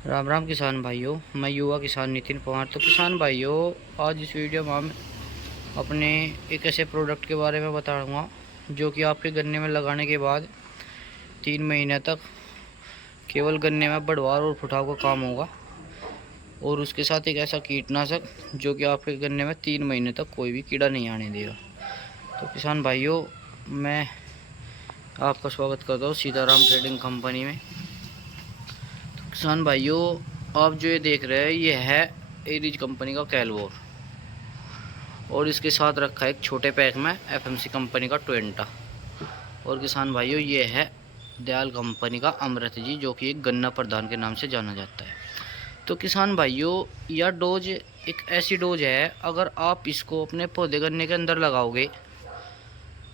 राम राम किसान भाइयों, मैं युवा किसान नितिन पवार। तो किसान भाइयों, आज इस वीडियो में हम अपने एक ऐसे प्रोडक्ट के बारे में बताऊंगा जो कि आपके गन्ने में लगाने के बाद 3 महीने तक केवल गन्ने में बढ़वार और फुटाव का काम होगा। और उसके साथ एक ऐसा कीटनाशक जो कि आपके गन्ने में 3 महीने तक कोई भी कीड़ा नहीं आने देगा। तो किसान भाइयों, मैं आपका स्वागत करता हूँ सीताराम ट्रेडिंग कंपनी में। किसान भाइयों, आप जो ये देख रहे हैं ये है एरिज कंपनी का कैलवोर, और इसके साथ रखा है एक छोटे पैक में एफएमसी कंपनी का ट्वेंटा। और किसान भाइयों, ये है दयाल कंपनी का अमृत जी, जो कि एक गन्ना प्रधान के नाम से जाना जाता है। तो किसान भाइयों, यह डोज एक ऐसी डोज है, अगर आप इसको अपने पौधे गन्ने के अंदर लगाओगे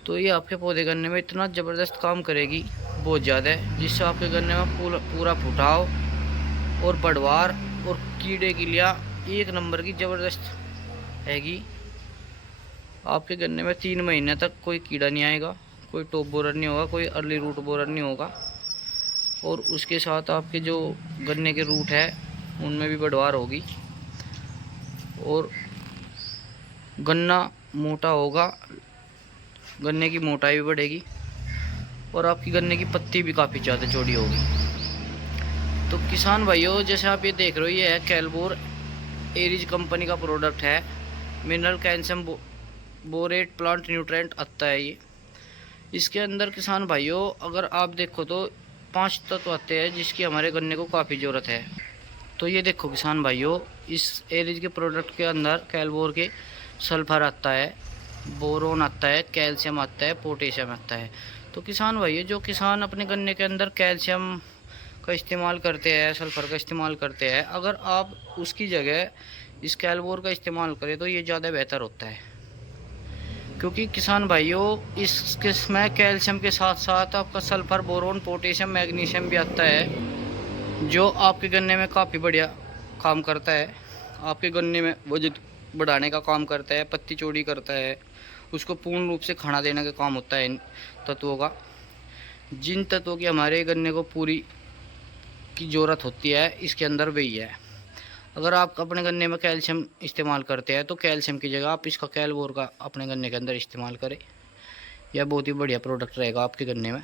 तो ये आपके पौधे गन्ने में इतना ज़बरदस्त काम करेगी, बहुत ज़्यादा है, जिससे आपके गन्ने में पूरा फुटाव और बढ़वार और कीड़े की लिया एक नंबर की ज़बरदस्त हैगी। आपके गन्ने में 3 महीने तक कोई कीड़ा नहीं आएगा, कोई टॉप बोरर नहीं होगा, कोई अर्ली रूट बोरर नहीं होगा। और उसके साथ आपके जो गन्ने के रूट है उनमें भी बढ़वार होगी और गन्ना मोटा होगा, गन्ने की मोटाई भी बढ़ेगी और आपकी गन्ने की पत्ती भी काफ़ी ज़्यादा चौड़ी होगी। तो किसान भाइयों, जैसे आप ये देख रहे हो, ये है कैलबोर एरिज कंपनी का प्रोडक्ट है। Mineral calcium borate plant nutrient आता है ये। इसके अंदर किसान भाइयों, अगर आप देखो तो 5 तत्व आते हैं जिसकी हमारे गन्ने को काफ़ी ज़रूरत है। तो ये देखो किसान भाइयों, इस एरिज के प्रोडक्ट के अंदर कैलबोर के सल्फर आता है, बोरोन आता है, कैल्शियम आता है, पोटेशियम आता है। तो किसान भाइयों, जो किसान अपने गन्ने के अंदर कैल्शियम का इस्तेमाल करते हैं, सल्फ़र का इस्तेमाल करते हैं, अगर आप उसकी जगह इस कैलबोर का इस्तेमाल करें तो ये ज़्यादा बेहतर होता है। क्योंकि किसान भाइयों, इस किस्म कैल्शियम के साथ साथ आपका सल्फ़र, बोरोन, पोटेशियम, मैग्नीशियम भी आता है, जो आपके गन्ने में काफ़ी बढ़िया काम करता है। आपके गन्ने में वजन बढ़ाने का काम करता है, पत्ती चौड़ी करता है, उसको पूर्ण रूप से खाना देने का काम होता है इन तत्वों का। जिन तत्वों की हमारे गन्ने को पूरी की ज़रूरत होती है, इसके अंदर वही है। अगर आप अपने गन्ने में कैल्शियम इस्तेमाल करते हैं तो कैल्शियम की जगह आप इसका कैलबोर का अपने गन्ने के अंदर इस्तेमाल करें, यह बहुत ही बढ़िया प्रोडक्ट रहेगा आपके गन्ने में।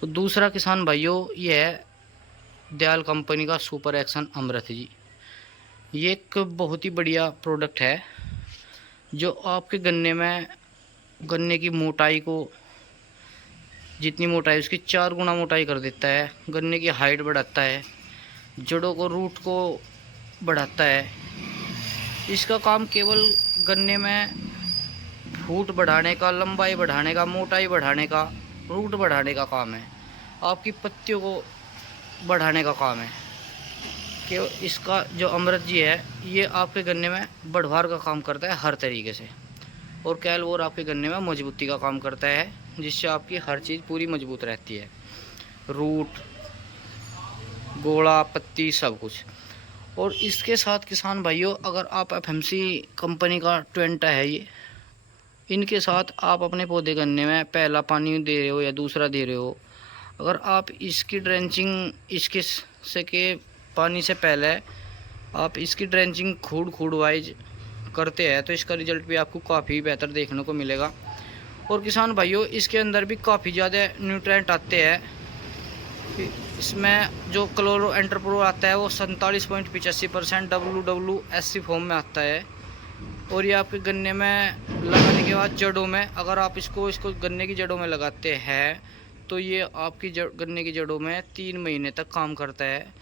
तो दूसरा किसान भाइयों, ये है दयाल कंपनी का सुपर एक्शन अमृत जी। ये एक बहुत ही बढ़िया प्रोडक्ट है जो आपके गन्ने में गन्ने की मोटाई को, जितनी मोटाई उसकी 4 गुना मोटाई कर देता है, गन्ने की हाइट बढ़ाता है, जड़ों को, रूट को बढ़ाता है। इसका काम केवल गन्ने में फूट बढ़ाने का, लंबाई बढ़ाने का, मोटाई बढ़ाने का, रूट बढ़ाने का काम है, आपकी पत्तियों को बढ़ाने का काम है। कि इसका जो अमृत जी है, ये आपके गन्ने में बढ़वार का काम करता है हर तरीके से। और कैलबोर आपके गन्ने में मजबूती का काम करता है, जिससे आपकी हर चीज़ पूरी मजबूत रहती है, रूट, गोला, पत्ती, सब कुछ। और इसके साथ किसान भाइयों, अगर आप एफएमसी कंपनी का ट्वेंटा है ये, इनके साथ आप अपने पौधे गन्ने में पहला पानी दे रहे हो या दूसरा दे रहे हो, अगर आप इसकी ड्रेंचिंग इसके से के पानी से पहले आप इसकी ड्रेंचिंग खूड खूड वाइज करते हैं तो इसका रिजल्ट भी आपको काफ़ी बेहतर देखने को मिलेगा। और किसान भाइयों, इसके अंदर भी काफ़ी ज़्यादा न्यूट्रिएंट आते हैं। इसमें जो क्लोरो एंटरप्रो आता है वो 47.85% WWSC फॉर्म में आता है। और ये आपके गन्ने में लगाने के बाद जड़ों में, अगर आप इसको गन्ने की जड़ों में लगाते हैं तो ये आपकी गन्ने की जड़ों में 3 महीने तक काम करता है।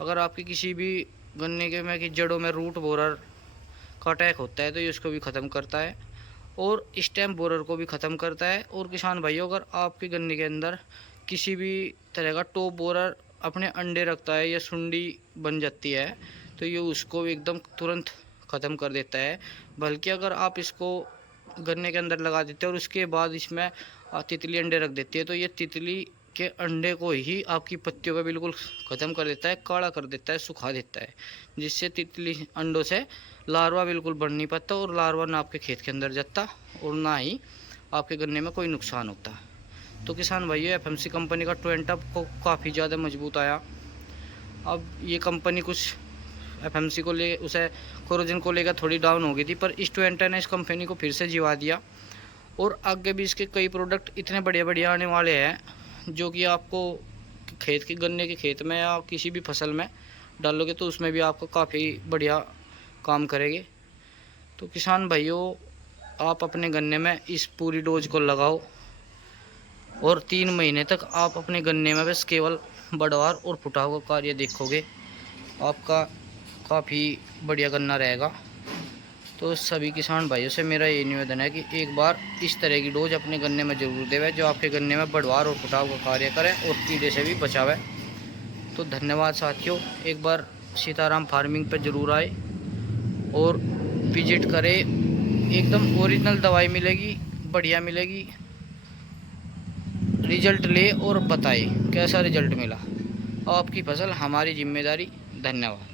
अगर आपकी किसी भी गन्ने के में की जड़ों में रूट बोरर का अटैक होता है तो ये उसको भी ख़त्म करता है और स्टेम बोरर को भी ख़त्म करता है। और किसान भाइयों, अगर आपके गन्ने के अंदर किसी भी तरह का टॉप बोरर अपने अंडे रखता है या सुंडी बन जाती है तो ये उसको एकदम तुरंत ख़त्म कर देता है। बल्कि अगर आप इसको गन्ने के अंदर लगा देते हैं और उसके बाद इसमें तितली अंडे रख देती है तो ये तितली के अंडे को ही आपकी पत्तियों पर बिल्कुल ख़त्म कर देता है, काला कर देता है, सुखा देता है, जिससे तितली अंडों से लार्वा बिल्कुल बढ़ नहीं पाता और लार्वा ना आपके खेत के अंदर जाता और ना ही आपके गन्ने में कोई नुकसान होता। तो किसान भाइयों, एफएमसी कंपनी का ट्वेंटा को काफ़ी ज़्यादा मजबूत आया अब ये कंपनी कुछ एफएमसी को ले उसे कोरोजन को लेकर थोड़ी डाउन हो गई थी, पर इस 2NT ने इस कंपनी को फिर से जिवा दिया। और आगे भी इसके कई प्रोडक्ट इतने बढ़िया बढ़िया आने वाले हैं जो कि आपको खेत के गन्ने के खेत में या किसी भी फसल में डालोगे तो उसमें भी आपको काफ़ी बढ़िया काम करेंगे। तो किसान भाइयों, आप अपने गन्ने में इस पूरी डोज को लगाओ और 3 महीने तक आप अपने गन्ने में बस केवल बढ़वार और फुटाव का कार्य देखोगे, आपका काफ़ी बढ़िया गन्ना रहेगा। तो सभी किसान भाइयों से मेरा ये निवेदन है कि एक बार इस तरह की डोज अपने गन्ने में ज़रूर देवे जो आपके गन्ने में बढ़वार और फुटाव का कार्य करे और कीड़े से भी बचावे। तो धन्यवाद साथियों, एक बार सीताराम फार्मिंग पर ज़रूर आए और विजिट करें। एकदम ओरिजिनल दवाई मिलेगी, बढ़िया मिलेगी। रिजल्ट ले और बताए कैसा रिजल्ट मिला। आपकी फसल हमारी जिम्मेदारी। धन्यवाद।